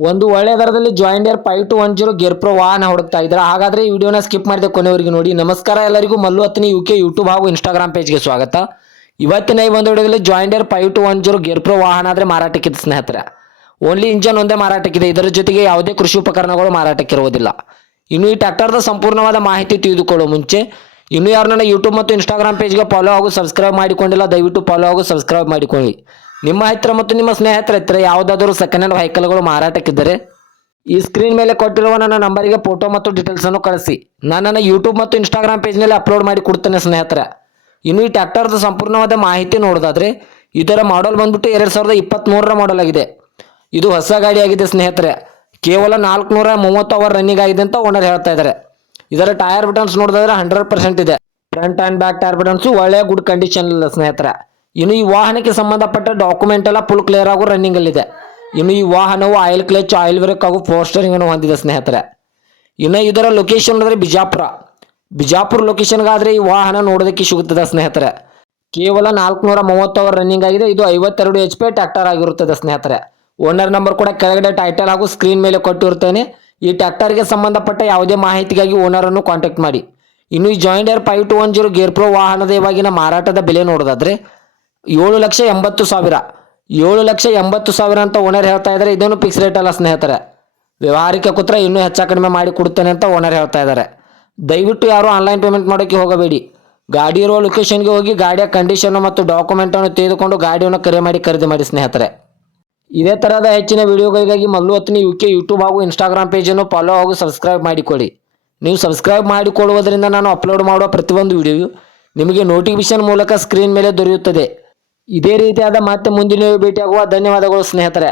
ಒಂದು ಒಳ್ಳೆ ದರದಲ್ಲಿ ಜಾಯಿಂಡಿಯರ್ 5210 ಗೇರ್ ಪ್ರೋ ವಾಹನ ಹುಡುಕ್ತಾ ಇದ್ದೀರಾ? ಹಾಗಾದ್ರೆ ಈ ವಿಡಿಯೋನ ಸ್ಕಿಪ್ ಮಾಡದೆ ಕೊನೆವರೆಗೆ ನೋಡಿ. ನಮಸ್ಕಾರ ಎಲ್ಲರಿಗೂ, ಮಲ್ಲು ಹತ್ತನಿ ಯುಕೆ ಯೂಟ್ಯೂಬ್ ಹಾಗೂ ಇನ್ಸ್ಟಾಗ್ರಾಮ್ ಪೇಜ್ಗೆ ಸ್ವಾಗತ. ಇವತ್ತಿನ ಈ ಒಂದು ವಿಡಿಯೋದಲ್ಲಿ ಜಾಯಿಂಡಿಯರ್ 5210 ಗೇರ್ ಪ್ರೋ ವಾಹನ ಆದರೆ ಮಾರಾಟಕ್ಕಿದೆ ಸ್ನೇಹಿತರೆ. ಓನ್ಲಿ ಇಂಜನ್ ಒಂದೇ ಮಾರಾಟಕ್ಕಿದೆ. ಇದರ ಜೊತೆಗೆ ಯಾವುದೇ ಕೃಷಿ ಉಪಕರಣಗಳು ಮಾರಾಟಕ್ಕಿರುವುದಿಲ್ಲ. ಇನ್ನು ಈ ಟ್ರ್ಯಾಕ್ಟರ್ದ ಸಂಪೂರ್ಣವಾದ ಮಾಹಿತಿ ತಿಳಿದುಕೊಳ್ಳುವ ಮುಂಚೆ ಇನ್ನೂ ಯಾರು ನನ್ನ ಯೂಟ್ಯೂಬ್ ಮತ್ತು ಇನ್ಸ್ಟಾಗ್ರಾಮ್ ಪೇಜ್ಗೆ ಫಾಲೋ ಹಾಗೂ ಸಬ್ಸ್ಕ್ರೈಬ್ ಮಾಡಿಕೊಂಡಿಲ್ಲ, ದಯವಿಟ್ಟು ಫಾಲೋ ಹಾಗೂ ಸಬ್ಸ್ಕ್ರೈಬ್ ಮಾಡಿಕೊಳ್ಳಿ. ನಿಮ್ಮ ಹತ್ತಿರ ಮತ್ತು ನಿಮ್ಮ ಸ್ನೇಹಿತರ ಹತ್ತಿರ ಯಾವುದಾದರೂ ಸೆಕೆಂಡ್ ಹ್ಯಾಂಡ್ ವೆಹಿಕಲ್ಗಳು ಮಾರಾಟಕ್ಕಿದ್ದರೆ ಈ ಸ್ಕ್ರೀನ್ ಮೇಲೆ ಕೊಟ್ಟಿರುವ ನನ್ನ ನಂಬರಿಗೆ ಫೋಟೋ ಮತ್ತು ಡೀಟೇಲ್ಸನ್ನು ಕಳಿಸಿ. ನಾನು ನನ್ನ ಯೂಟ್ಯೂಬ್ ಮತ್ತು ಇನ್ಸ್ಟಾಗ್ರಾಮ್ ಪೇಜ್ನಲ್ಲಿ ಅಪ್ಲೋಡ್ ಮಾಡಿ ಕೊಡ್ತೇನೆ ಸ್ನೇಹಿತರೆ. ಇನ್ನು ಈ ಟ್ರ್ಯಾಕ್ಟರ್ದ ಸಂಪೂರ್ಣವಾದ ಮಾಹಿತಿ ನೋಡೋದಾದರೆ ಇದರ ಮಾಡಲ್ ಬಂದ್ಬಿಟ್ಟು 2023ರ ಮಾಡಲ್ ಆಗಿದೆ. ಇದು ಹೊಸ ಗಾಡಿ ಆಗಿದೆ ಸ್ನೇಹಿತರೆ. ಕೇವಲ 430 ಅವರ್ ರನ್ನಿಂಗ್ ಆಗಿದೆ ಅಂತ ಓನರ್ ಹೇಳ್ತಾ ಇದ್ದಾರೆ. ಇದರ ಟೈರ್ ಬಟನ್ಸ್ ನೋಡಿದ್ರೆ 100% ಇದೆ. Front and back tyre buttons ಒಳ್ಳೆಯ ಗುಡ್ ಕಂಡೀಷನ್ ಇಲ್ಲ ಸ್ನೇಹಿತರೆ. ಇನ್ನು ಈ ವಾಹನಕ್ಕೆ ಸಂಬಂಧಪಟ್ಟ ಡಾಕ್ಯುಮೆಂಟ್ ಎಲ್ಲ ಫುಲ್ ಕ್ಲಿಯರ್ ಆಗೋ ರನ್ನಿಂಗ್ ಅಲ್ಲಿದೆ. ಇನ್ನು ಈ ವಾಹನವು ಆಯಿಲ್ ಕ್ಲಚ್, ಆಯಿಲ್ ಬ್ರೇಕ್ ಹಾಗೂ ಫೋರ್ ಸ್ಟೀರಿಂಗ್ ಅನ್ನು ಹೊಂದಿದೆ ಸ್ನೇಹಿತರೆ. ಇನ್ನು ಇದರ ಲೊಕೇಶನ್ ಅಂದರೆ ಬಿಜಾಪುರ ಲೊಕೇಶನ್ಗಾದರೆ ಈ ವಾಹನ ನೋಡೋದಕ್ಕೆ ಸಿಗುತ್ತದೆ ಸ್ನೇಹಿತರೆ. ಕೇವಲ 430 ಅವರ್ ರನ್ನಿಂಗ್ ಆಗಿದೆ. ಇದು 52 HP ಟ್ರ್ಯಾಕ್ಟರ್ ಆಗಿರುತ್ತದೆ ಸ್ನೇಹಿತರೆ. ಓನರ್ ನಂಬರ್ ಕೂಡ ಕೆಳಗಡೆ ಟೈಟಲ್ ಹಾಗೂ ಸ್ಕ್ರೀನ್ ಮೇಲೆ ಕೊಟ್ಟಿರುತ್ತೇನೆ. ಈ ಟ್ರ್ಯಾಕ್ಟರ್ಗೆ ಸಂಬಂಧಪಟ್ಟ ಯಾವುದೇ ಮಾಹಿತಿಗಾಗಿ ಓನರನ್ನು ಕಾಂಟ್ಯಾಕ್ಟ್ ಮಾಡಿ. ಇನ್ನು ಈ ಜಾಯಿಂಡಿಯರ್ 5210 ಗೇರ್ ಪ್ರೋ ವಾಹನದ ಇವಾಗಿನ ಮಾರಾಟದ ಬೆಲೆ ನೋಡೋದಾದ್ರೆ 7,80,000 7,80,000 ಅಂತ ಓನರ್ ಹೇಳ್ತಾ ಇದ್ದಾರೆ. ಇದೇನು ಫಿಕ್ಸ್ ರೇಟ್ ಅಲ್ಲ ಸ್ನೇಹಿತರೆ. ವ್ಯವಹಾರಿಕ ಕೂತ್ರೆ ಇನ್ನೂ ಹೆಚ್ಚು ಕಡಿಮೆ ಮಾಡಿ ಕೊಡ್ತೇನೆ ಅಂತ ಓನರ್ ಹೇಳ್ತಾ ಇದ್ದಾರೆ. ದಯವಿಟ್ಟು ಯಾರು ಆನ್ಲೈನ್ ಪೇಮೆಂಟ್ ಮಾಡೋಕ್ಕೆ ಹೋಗಬೇಡಿ. ಗಾಡಿ ಇರುವ ಲೊಕೇಶನ್ಗೆ ಹೋಗಿ ಗಾಡಿಯ ಕಂಡೀಷನ್ ಮತ್ತು ಡಾಕ್ಯುಮೆಂಟನ್ನು ತೆಗೆದುಕೊಂಡು ಗಾಡಿಯನ್ನು ಖರೀದಿ ಮಾಡಿ ಸ್ನೇಹಿತರೆ. ಇದೇ ಥರದ ಹೆಚ್ಚಿನ ವಿಡಿಯೋಗಳಿಗಾಗಿ ಮಲ್ಲು ಹತ್ತನಿ ಯುಕೆ ಯೂಟ್ಯೂಬ್ ಹಾಗೂ ಇನ್ಸ್ಟಾಗ್ರಾಮ್ ಪೇಜನ್ನು ಫಾಲೋ ಹಾಗೂ ಸಬ್ಸ್ಕ್ರೈಬ್ ಮಾಡಿಕೊಳ್ಳಿ. ನೀವು ಸಬ್ಸ್ಕ್ರೈಬ್ ಮಾಡಿಕೊಳ್ಳುವುದರಿಂದ ನಾನು ಅಪ್ಲೋಡ್ ಮಾಡುವ ಪ್ರತಿಯೊಂದು ವಿಡಿಯೋ ನಿಮಗೆ ನೋಟಿಫಿಕೇಶನ್ ಮೂಲಕ ಸ್ಕ್ರೀನ್ ಮೇಲೆ ದೊರೆಯುತ್ತದೆ. ಇದೇ ರೀತಿಯಾದ ಮತ್ತೆ ಮುಂದಿನ ಭೇಟಿಯಾಗುವ. ಧನ್ಯವಾದಗಳು ಸ್ನೇಹಿತರೆ.